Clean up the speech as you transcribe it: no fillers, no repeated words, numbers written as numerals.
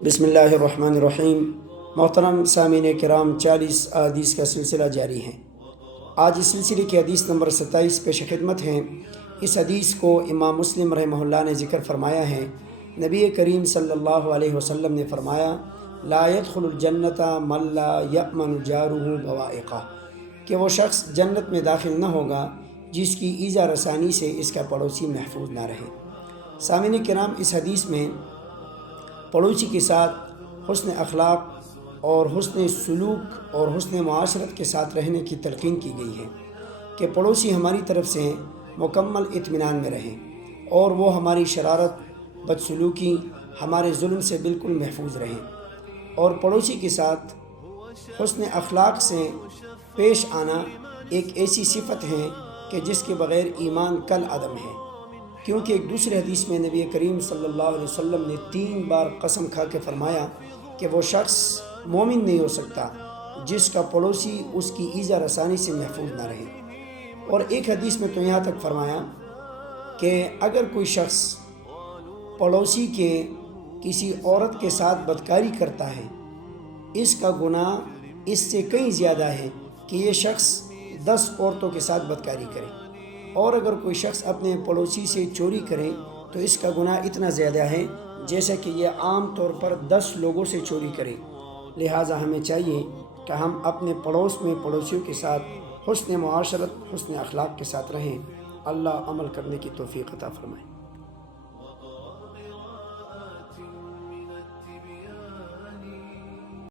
بسم اللہ الرحمن الرحیم۔ محترم سامعین کرام، 40 احادیث کا سلسلہ جاری ہے۔ آج اس سلسلے کی حدیث نمبر 27 پیش خدمت ہیں۔ اس حدیث کو امام مسلم رحمہ اللہ نے ذکر فرمایا ہے۔ نبی کریم صلی اللہ علیہ وسلم نے فرمایا، لا يدخل الجنت من لا یأمن جارہ بوائقہ، کہ وہ شخص جنت میں داخل نہ ہوگا جس کی ایذا رسانی سے اس کا پڑوسی محفوظ نہ رہے۔ سامعین کرام، اس حدیث میں پڑوسی کے ساتھ حسن اخلاق اور حسن سلوک اور حسن معاشرت کے ساتھ رہنے کی تلقین کی گئی ہے کہ پڑوسی ہماری طرف سے مکمل اطمینان میں رہیں اور وہ ہماری شرارت، بدسلوکی، ہمارے ظلم سے بالکل محفوظ رہیں، اور پڑوسی کے ساتھ حسن اخلاق سے پیش آنا ایک ایسی صفت ہے کہ جس کے بغیر ایمان کل عدم ہے، کیونکہ ایک دوسرے حدیث میں نبی کریم صلی اللہ علیہ وسلم نے 3 بار قسم کھا کے فرمایا کہ وہ شخص مومن نہیں ہو سکتا جس کا پڑوسی اس کی ایذا رسانی سے محفوظ نہ رہے۔ اور ایک حدیث میں تو یہاں تک فرمایا کہ اگر کوئی شخص پڑوسی کے کسی عورت کے ساتھ بدکاری کرتا ہے، اس کا گناہ اس سے کہیں زیادہ ہے کہ یہ شخص 10 عورتوں کے ساتھ بدکاری کرے، اور اگر کوئی شخص اپنے پڑوسی سے چوری کرے تو اس کا گناہ اتنا زیادہ ہے جیسا کہ یہ عام طور پر 10 لوگوں سے چوری کرے۔ لہٰذا ہمیں چاہیے کہ ہم اپنے پڑوس میں پڑوسیوں کے ساتھ حسن معاشرت، حسن اخلاق کے ساتھ رہیں۔ اللہ عمل کرنے کی توفیق عطا فرمائے۔